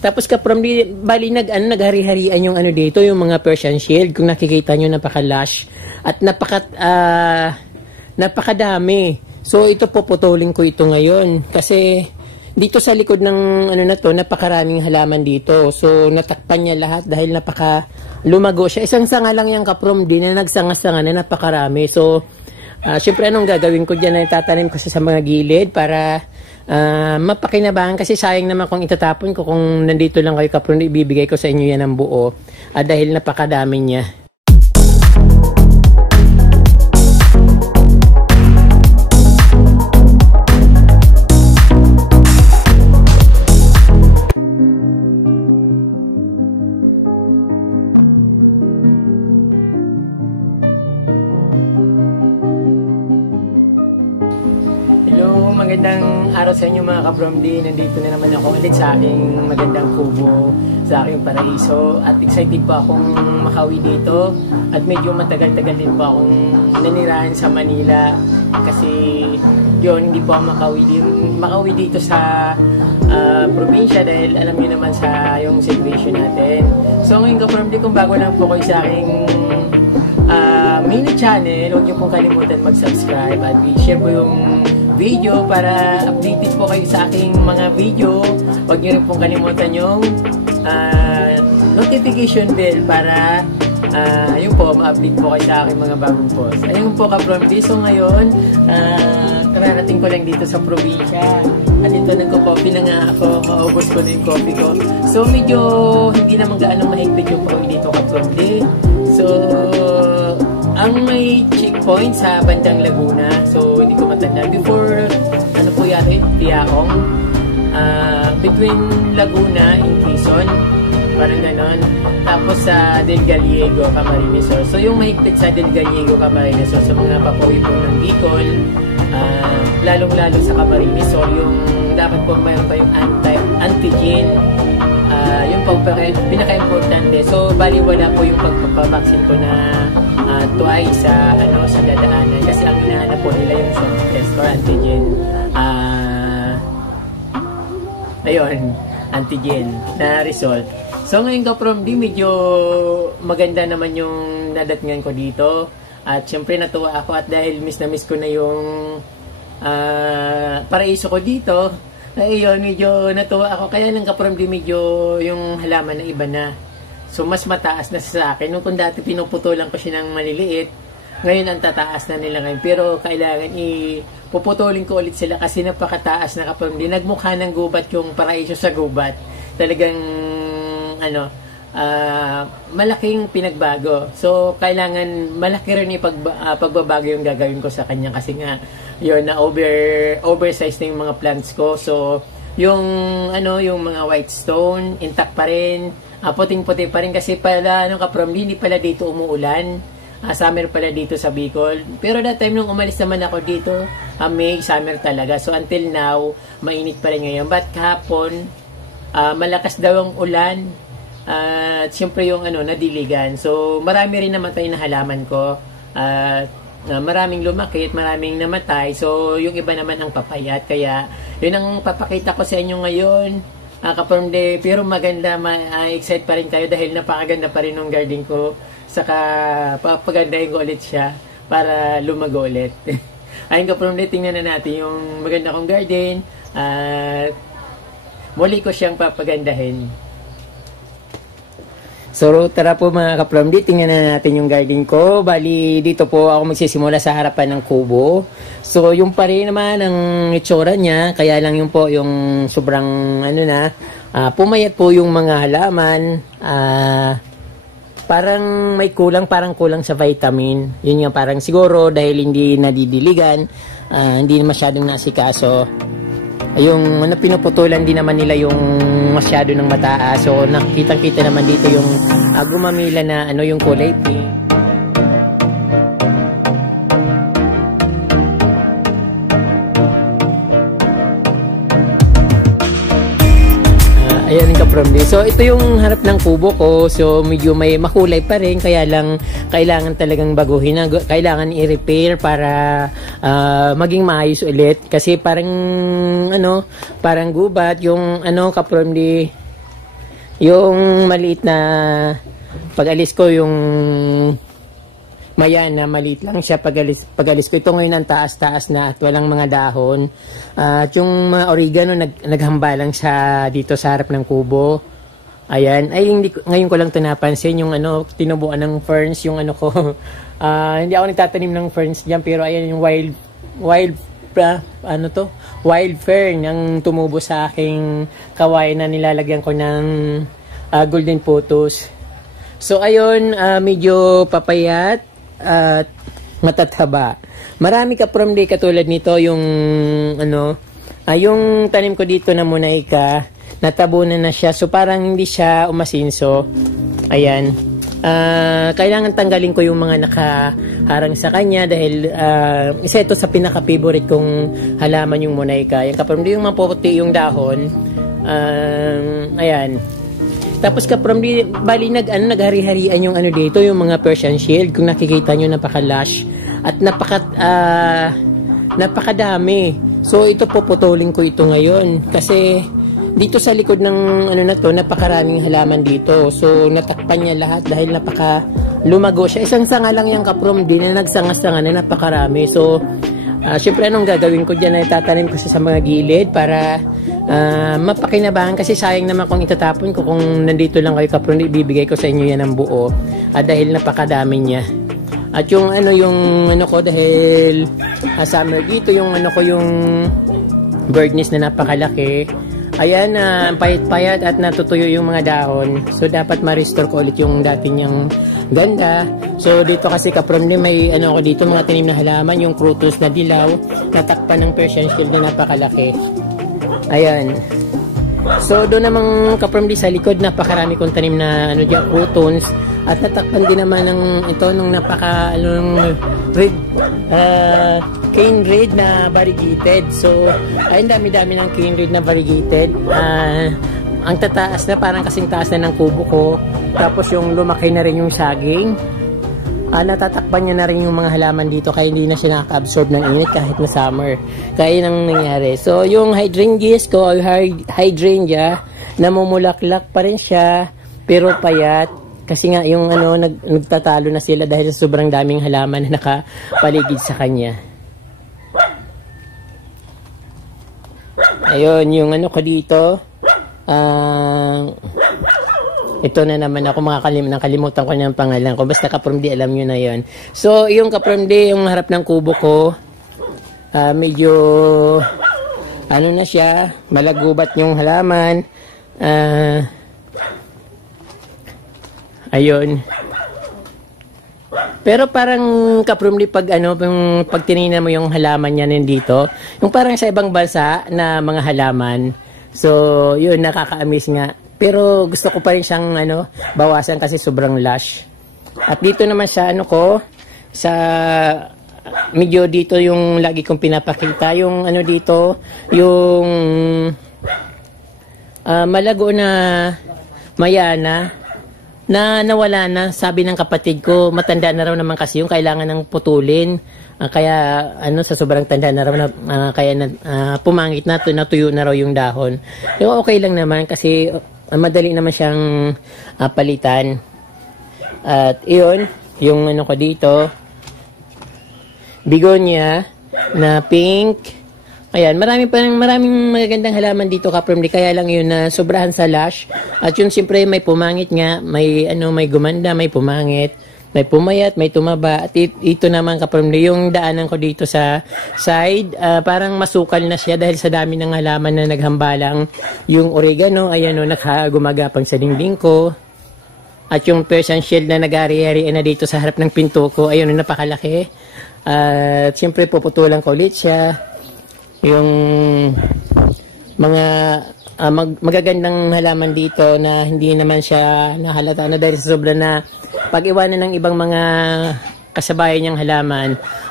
Tapos kaprom di bali naghari-harian yung ano dito, yung mga Persian shield. Kung nakikita nyo, napaka-lush at napakadami. So ito puputulin ko ito ngayon kasi dito sa likod ng ano na to, napakaraming halaman dito. So natakpan niya lahat dahil lumago siya. Isang sanga lang yung kaprom din na nagsanga-sanga na napakarami. So syempre anong gagawin ko diyan, ay tatanim ko sa mga gilid para mapakinabangan, kasi sayang naman kung itatapon ko kung nandito lang kayo kapron, ibibigay ko sa inyo yan ng buo dahil napakadami niya. Magandang araw sa inyo mga kabromdi. Nandito na naman ako ulit sa aking magandang kubo, sa aking paraiso, at excited po akong makauwi dito at medyo matagal-tagal din po akong nanirahan sa Manila kasi yun, hindi po ako makauwi dito sa probinsya dahil alam niyo naman sa yung situation natin. So ngayon kabromdi, kung bago lang po kayo sa aking mini channel, huwag niyo pong kalimutan mag-subscribe at i-share po yung video para updated po kayo sa aking mga video. Huwag niyo rin pong kalimutan yung notification bell para yun po, ma-update po kayo sa aking mga bagong post. Ayun po kabromdi. So ngayon, kararating ko lang dito sa probinsya at ito nagko-coffee na nga ako, maubos ko na yung coffee ko. So medyo hindi naman gaano mahigpit yung coffee dito kabromdi. So ang may checkpoint sa bandang Laguna, so hindi ko matanda. Before, ano po yari? Tiaong. Between Laguna and Quezon. Parang ganon. Tapos sa Del Gallego, Camarines Sur. So yung mahigpit sa Del Gallego, Camarines Sur, sa mga papawi po ng Bicol, lalong-lalo sa Camarines Sur, yung dapat po mayroon pa yung antigen. Yung po pinaka-importante. So baliwala po yung pagpapabaksin ko na twice sa dadaanan kasi ang hinahanap po nila yung swab test or antigen. Ayun, antigen na result. So ngayon kapromdi, medyo maganda naman yung nadatngan ko dito at syempre natuwa ako at dahil miss na miss ko na yung paraiso ko dito. Ayun, medyo natuwa ako, kaya lang kapromdi medyo yung halaman na iba na. So, mas mataas na sa akin. Nung kung dati pinuputulan ko siya ng maliliit, ngayon ang tataas na nila ngayon. Pero kailangan puputulin ko ulit sila kasi napakataas na kapromdi. Nagmukha ng gubat yung paraiso sa gubat. Talagang, malaking pinagbago. So, kailangan malaki rin yung pagbabago yung gagawin ko sa kanya kasi nga, yun, na oversized na yung mga plants ko. So, yung mga white stone, intact pa rin. Puting-puti pa rin kasi pala kapromdi, hindi pala dito umuulan. Summer pala dito sa Bicol. Pero that time nung umalis naman ako dito, May, summer talaga. So until now, mainit pa rin ngayon. But kahapon, malakas daw ang ulan. At siyempre yung nadiligan. So marami rin naman tayo na halaman ko. Maraming lumaki at maraming namatay. So yung iba naman ang papayat. Kaya yun ang papakita ko sa inyo ngayon. Kapromdi, pero maganda, excited pa rin kayo dahil napakaganda pa rin ng garden ko. Saka papagandahin ko ulit siya para lumago ulit. Ayun kapromdi, tingnan na natin yung maganda kong garden at muli ko siyang papagandahin. So tara po mga kapromdi, tingnan na natin yung garden ko. Bali dito po ako magsisimula sa harapan ng kubo. So yung pa rin naman ang itsura niya, kaya lang yung po yung sobrang pumayat po yung mga halaman. Parang may parang kulang sa vitamin. Yun nga, parang siguro dahil hindi nadidiligan, hindi masyadong nasikaso. Yung pinuputulan din naman nila yung masyado ng mataas. So nakikita-kita naman dito yung gumamila na yung kulay pink. Ayan yung kapromdi. So ito yung harap ng kubo ko. So medyo may makulay pa rin, kaya lang kailangan talagang baguhin na, kailangan i-repair para maging maayos ulit kasi parang parang gubat yung kapromdi. Yung maliit na pag-alis ko, yung mayana, maliit lang siya pag-alis ko. Ito ngayon ang taas-taas na at walang mga dahon. At yung mga oregano, naghamba lang siya dito sa harap ng kubo. Ayan. Ay, ngayon ko lang ito napansin, yung tinubuan ng ferns, yung ko. Hindi ako nagtatanim ng ferns dyan, pero ayan yung wild fern ang tumubo sa aking kawain na nilalagyan ko ng golden photos. So, ayun, medyo papayat at matataba. Marami ka from day katulad nito, yung yung tanim ko dito na Monaika, natabunan na siya. So, parang hindi siya umasinso. Ayan. Kailangan tanggalin ko yung mga nakaharang sa kanya dahil isa ito sa pinaka-favorite kong halaman, yung Monaika. Yung kapamdi, yung mapuputi yung dahon. Ayan. Tapos kapamdi, bali naghari-harian yung dito, yung mga Persian shield. Kung nakikita nyo, napaka-lush at napakadami. So ito puputulin ko ito ngayon kasi dito sa likod ng na to, napakaraming halaman dito. So natakpan niya lahat dahil lumago siya. Isang sanga lang yung kapamdi na nagsanga-sanga na napakarami. So syempre anong gagawin ko dyan, ay tatanim ko sa mga gilid para mapakinabangan, kasi sayang naman kung itatapon ko. Kung nandito lang kayo kapron, ibibigay ko sa inyo yan ng buo dahil napakadami niya. At yung ko, dahil summer dito, yung yung bird nest na napakalaki. Ayan, payat-payat at natutuyo yung mga dahon. So dapat ma-restore ko ulit yung dati niyang ganda. So dito kasi kapron, may ko dito, mga tanim na halaman, yung crotus na dilaw, natakpan ng Persian shield na napakalaki. Ayan. So doon namang kapron sa likod, napakarami kong tanim na diyan, croutons, at natakpan din naman ng nung napaka red, cane red na variegated. So ayun, dami-dami ng cane red na variegated. Ang tataas na, parang kasing taas na ng kubo ko. Tapos yung lumaki na rin yung saging. Natatakpan niya na rin yung mga halaman dito, kaya hindi na siya nakaka-absorb ng init kahit na summer. Kaya nang nangyari. So yung hydrangeas ko, hydrangea, namumulaklak pa rin siya, pero payat. Kasi nga yung nagtatalo na sila dahil sa sobrang daming halaman na nakapaligid sa kanya. Ayun, yung ko dito. Ito na naman ako, nakalimutan ko na yung pangalan ko. Basta kapramdi, alam nyo na yon. So, yung kapramdi, yung harap ng kubo ko, medyo, na siya, malagubat yung halaman. Ayun. Pero parang kapramdi, pag tinignan mo yung halaman niya nandito, yung parang sa ibang bansa na mga halaman. So, yun, nakaka-amaze nga. Pero gusto ko pa rin siyang bawasan kasi sobrang lush. At dito naman sa sa medyo dito yung lagi kong pinapakita, yung dito, yung malago na mayana na nawala na. Sabi ng kapatid ko, matanda na raw naman kasi yung kailangan ng putulin. Kaya sa sobrang tanda na raw kaya pumangit na, natuyo na raw yung dahon. Pero okay lang naman kasi madali naman siyang palitan. At iyon, yung ko dito, begonia na pink. Ayan, maraming magagandang halaman dito kapramdi, kaya lang yun na sobrahan sa lush. At yun siyempre may pumangit nga, may may gumanda, may pumangit, may pumayat, may tumaba. At ito naman kapramdi, yung daanan ko dito sa side, parang masukal na siya dahil sa dami ng halaman na naghambalang. Yung oregano, ayan nakagumagapang sa dingding ko. At yung Persian shield na nag-ari-arian na dito sa harap ng pinto ko, ayun napakalaki. At siyempre puputulan ko ulit siya. Yung mga magagandang halaman dito na hindi naman siya nahalata na dahil sa sobra na pag-iwanan ng ibang mga kasabayan niyang halaman.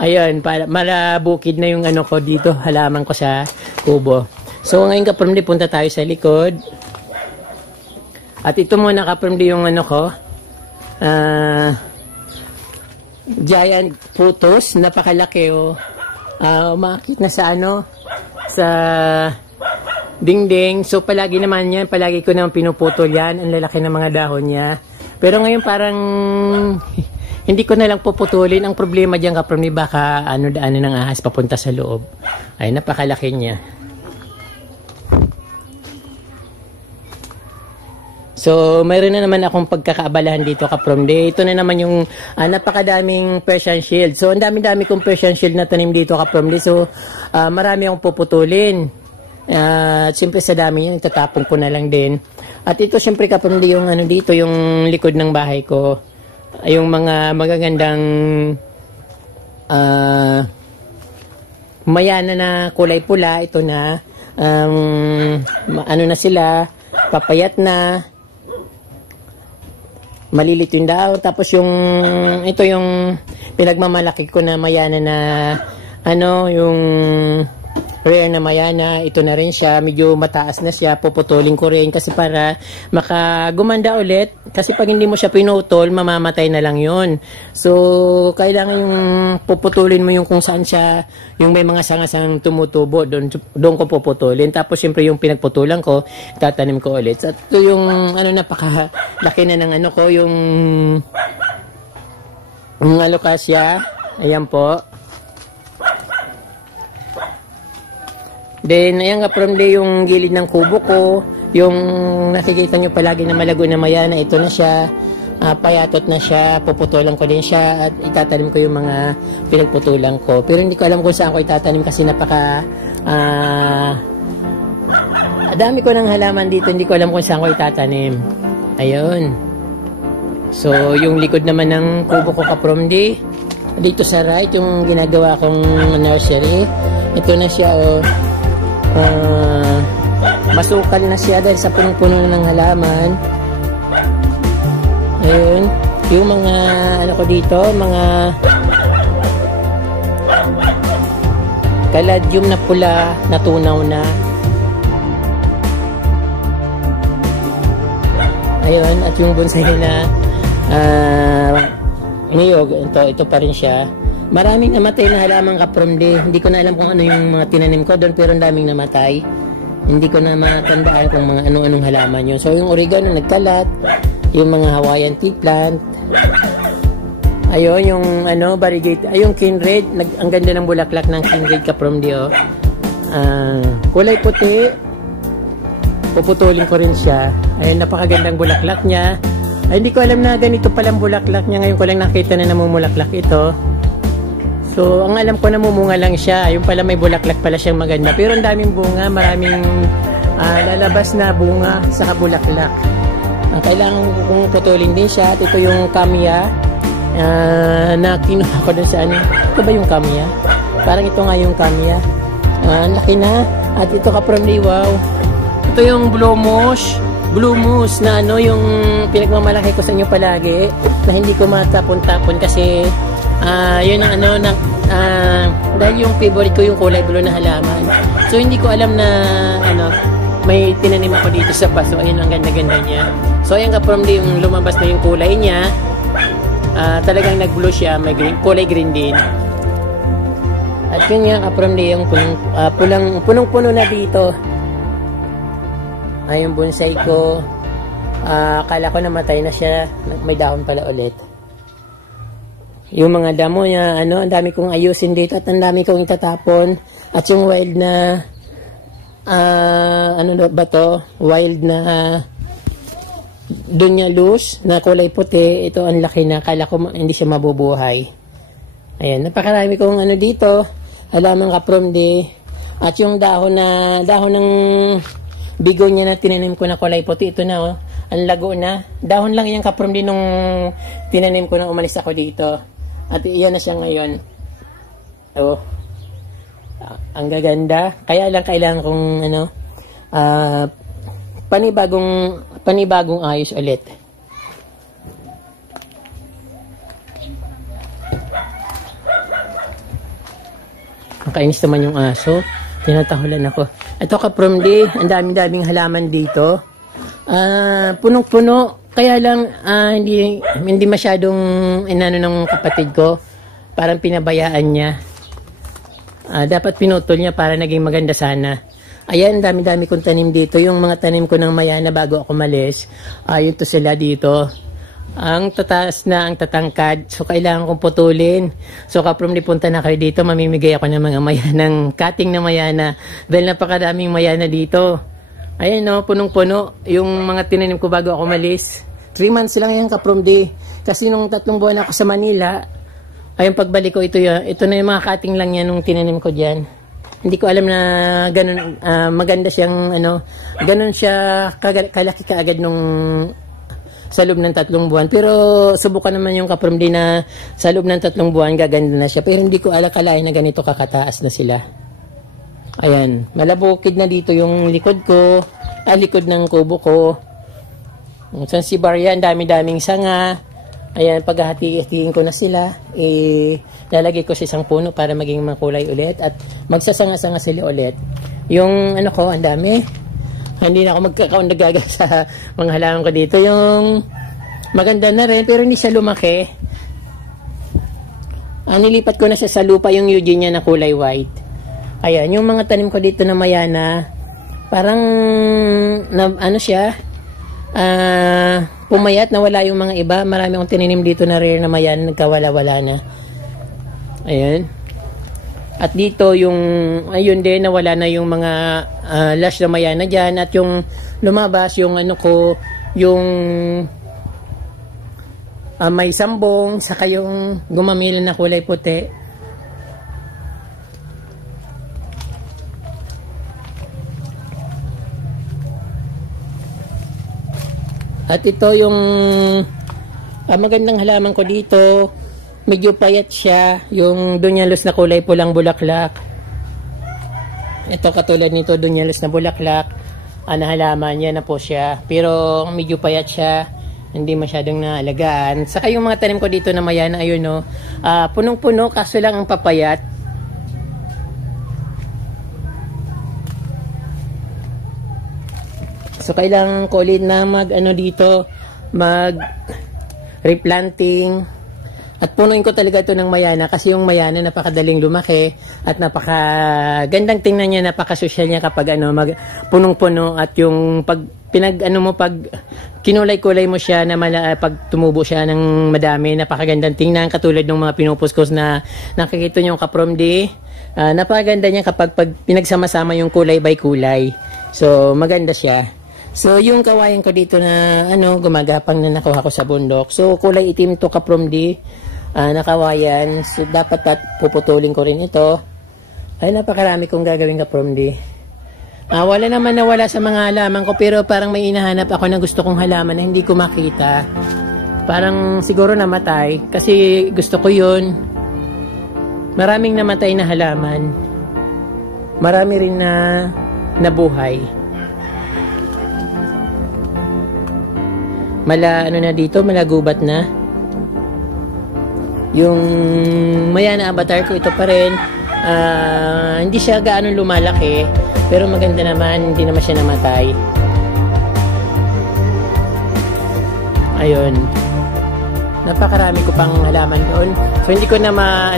Ayun, malabukid na yung ko dito, halaman ko sa kubo. So ngayon kapramdi, punta tayo sa likod. At ito muna kapramdi yung ko, giant photos, napakalaki umakit na sa dingding. So palagi naman yan, palagi ko naman pinuputol yan. Ang lalaki ng mga dahon niya. Pero ngayon parang hindi ko na lang puputulin. Ang problema diyan kaprom ni baka daanan ng ahas papunta sa loob. Ay, napakalaki niya. So, mayroon na naman akong pagkakaabalahan dito kaprom. Ito na naman yung napakadaming Persian shield. So, ang dami-dami kong Persian shield na tanim dito kaprom. So, marami akong puputulin. At siyempre sa dami yun, itatapong ko na lang din. At ito siyempre kaprom yung dito, yung likod ng bahay ko. Yung mga magagandang mayana na kulay pula, ito na. Na sila, papayat na. Malilit yung daw. Tapos ito yung pinagmamalaki ko na mayana na yung rare na mayana. Ito na rin siya. Medyo mataas na siya. Puputulin ko rin kasi para makagumanda ulit. Kasi pag hindi mo siya pinutol, mamamatay na lang yun. So, kailangan yung puputulin mo yung kung saan siya, yung may mga sangasang tumutubo. Doon ko puputulin. Tapos, siyempre, yung pinagputulan ko, tatanim ko ulit. So, ito yung, napakalaki na ng ko, yung alokasya. Ayan po. Then, ayan nga from yung gilid ng kubo ko, yung nakikita nyo palagi na malago na mayana, ito na siya, payatot na siya, puputulan ko din siya, at itatanim ko yung mga pinagputulan ko. Pero hindi ko alam kung saan ko itatanim kasi dami ko ng halaman dito, hindi ko alam kung saan ko itatanim. Ayun. So, yung likod naman ng kubo ko kaprom dito sa right, yung ginagawa kong nursery, ito na siya, masukal na siya dahil sa punong-puno ng halaman. Ayun, yung mga ko dito, mga caladium na pula, natunaw na. Ayun, at yung bonsai na niyog, ito pa rin siya. Maraming namatay na halaman kaprom hindi ko na alam kung ano yung mga tinanim ko doon, pero ang daming namatay. Hindi ko na matandaan kung mga anong halaman yun. So yung oregano nagkalat, yung mga Hawaiian tea plant, ayun yung variegate, yung kinred, ang ganda ng bulaklak ng kinred kaprom kulay puti, puputulin ko rin siya. Ayun, napakagandang bulaklak niya. Ay, hindi ko alam na ganito palang bulaklak niya, ngayon ko lang nakita na namumulaklak ito. So, ang alam ko, namumunga lang siya. Yung pala may bulaklak pala siyang maganda. Pero ang daming bunga, maraming lalabas na bunga sa bulaklak. Kailangan kong putulin din siya. At ito yung kamya na kinuha ko dun sa Ito ba yung kamya? Parang ito nga yung kamya. Ang laki na. At ito kaprom wow. Ito yung blue moose na yung pinagmamalaki ko sa inyo palagi. Na hindi ko matapon-tapon kasi yun ang dahil yung favorite ko yung kulay blue na halaman. So hindi ko alam na may tinanim ako dito sa paso. Ayun, ang ganda-ganda niya. So ayan kaprom yung lumabas na yung kulay niya. Talagang nag-blue siya, may kulay green din. At yun nga kaprom yung punong-puno na dito. Ay, yung bonsai ko, akala ko namatay na siya, may dahon pala ulit. Yung mga damo niya, ang dami kong ayusin dito at ang dami kong itatapon. At yung wild na, wild na, doon niya loose, na kulay puti, ito ang laki na, akala ko hindi siya mabubuhay. Ayan, napakarami kong dito, halaman kaprom at yung dahon ng bigonya na tinanim ko na kulay puti, ito na ang lago na. Dahon lang yung kaprom nung tinanim ko na umalis ako dito. At iyan na siya ngayon. Ang gaganda. Kaya lang kailangan kong panibagong ayos ulit. Nakainis naman yung aso. Tinatahulan ako. Ito kaprom ang daming halaman dito. Punong-puno. Kaya lang, hindi masyadong ng kapatid ko. Parang pinabayaan niya. Dapat pinutol niya para naging maganda sana. Ayan, dami-dami kong tanim dito. Yung mga tanim ko ng mayana bago ako malis, yun to sila dito. Ang tataas na, ang tatangkad. So, kailangan kong putulin. So, kaprom di punta na kayo dito, mamimigay ako ng mga mayanang, cutting na mayana. Dahil napakadaming mayana dito. Ayan, no, punong-puno. Yung mga tinanim ko bago ako malis. 3 months lang yan, kaprom di. Kasi nung 3 buwan ako sa Manila, ayun, pagbalik ko, ito na yung mga cutting lang yan nung tinanim ko dyan. Hindi ko alam na ganun, maganda siyang, ganun siya kalaki kaagad nung sa loob ng 3 buwan. Pero subukan naman yung kaprom di na sa loob ng 3 buwan gaganda na siya. Pero hindi ko alakalain na ganito kakataas na sila. Ayan, malabukid na dito yung likod ko, likod ng kubo ko. San si Barya, dami-daming sanga. Ayan, paghahati-hatiin ko na sila, lalagay ko sa isang puno para maging makulay ulit at magsasanga-sanga sila ulit. Yung ko, ang dami. Hindi na ako magkakaon nagagay sa mga halaman ko dito. Yung maganda na rin, pero hindi siya lumaki. Nilipat ko na siya sa lupa, yung Eugenia na kulay white. Ayan, yung mga tanim ko dito na mayana, parang, siya, pumayat, nawala yung mga iba. Marami akong tininim dito na rare na mayana, nagkawala-wala na. Ayan. At dito yung, ayun din, nawala na yung mga lush na mayana dyan. At yung lumabas, yung yung may sambong, saka yung gumamila na kulay puti. At ito yung magandang halaman ko dito. Medyo payat siya. Yung dunyalos na kulay pulang bulaklak. Ito katulad nito, dunyalos na bulaklak. Na halaman, yan na po siya. Pero medyo payat siya. Hindi masyadong naalagaan. Saka yung mga tanim ko dito na mayana, ayun no. Punong-puno, kaso lang ang papayat. So, kailangan ko ulit na replanting. At punuin ko talaga ito ng mayana kasi yung mayana napakadaling lumaki at napakagandang tingnan niya, napakasosyal niya kapag punong-puno at yung pag kinulay-kulay mo siya na pag tumubo siya ng madami, napakagandang tingnan katulad ng mga pinupost ko na nakikita niyo kaprom di. Napakaganda niya kapag pinagsama-sama yung kulay by kulay. So, maganda siya. So, yung kawayan ko dito na, gumagapang na nakuha ko sa bundok. So, kulay itim to kaprom di, na kawayan. So, dapat puputulin ko rin ito. Ay, napakarami kong gagawin kaprom di. Wala naman nawala sa mga halaman ko, pero parang may inahanap ako na gusto kong halaman na hindi ko makita. Parang siguro namatay, kasi gusto ko yun. Maraming namatay na halaman. Marami rin na nabuhay. Na dito, malagubat na. Yung mayana avatar ko, ito pa rin. Hindi siya gaano lumalaki, pero maganda naman, hindi naman siya namatay. Ayun. Napakarami ko pang halaman doon. So, hindi ko na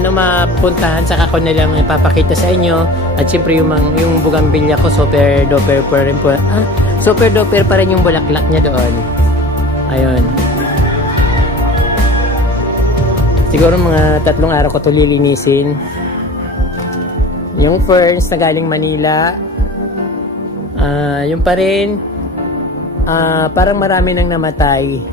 mapuntahan, saka ko na lang ipapakita sa inyo. At siyempre, yung bugambilya ko, super doper pa rin po. Super doper pa rin yung bulaklak niya doon. Ayun. Siguro mga 3 araw ko ito lilinisin. Yung ferns na galing Manila. Yung pa rin. Parang marami nang namatay.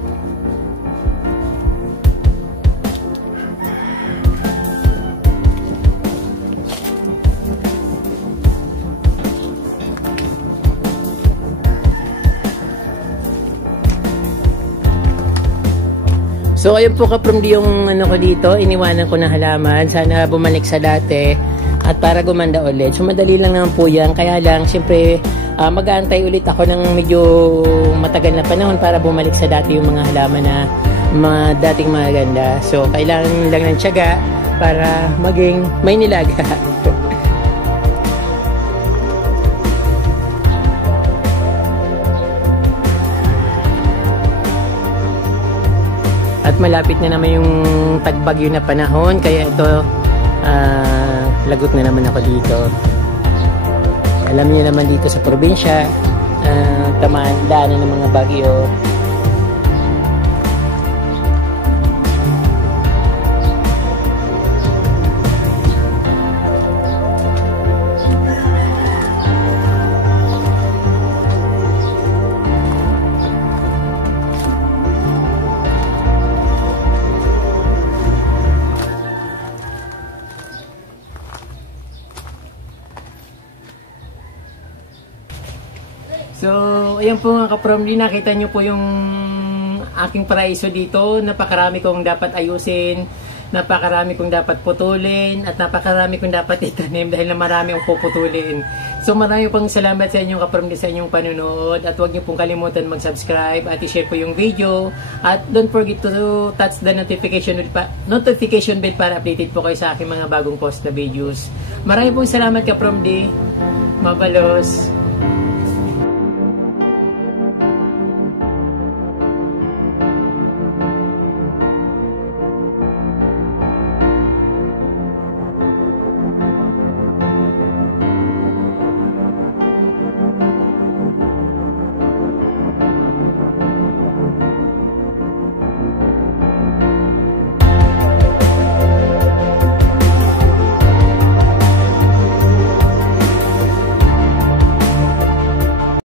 So, ayun po kaprom di yung ko dito, iniwanan ko na halaman. Sana bumalik sa dati at para gumanda ulit. So, madali lang naman po yan. Kaya lang, siyempre, mag-aantay ulit ako ng medyo matagal na panahon para bumalik sa dati yung mga halaman na dating maganda. So, kailangan lang ng tiyaga para maging may nilaga. At malapit na naman yung tagbagyo na panahon, kaya ito lagot na naman ako dito. Alam niyo naman dito sa probinsya, tamaan daanan ng mga bagyo. So, ayan po mga ka-Promly, nakita nyo po yung aking paraiso dito. Napakarami kong dapat ayusin, napakarami kong dapat putulin, at napakarami kong dapat itanim dahil na marami ang puputulin. So, marami pong salamat sa inyong ka-Promly sa inyong panunood, at huwag nyo pong kalimutan mag-subscribe at i-share po yung video. At don't forget to touch the notification bell para updated po kayo sa aking mga bagong post na videos. Marami pong salamat ka-Promly. Mabalos!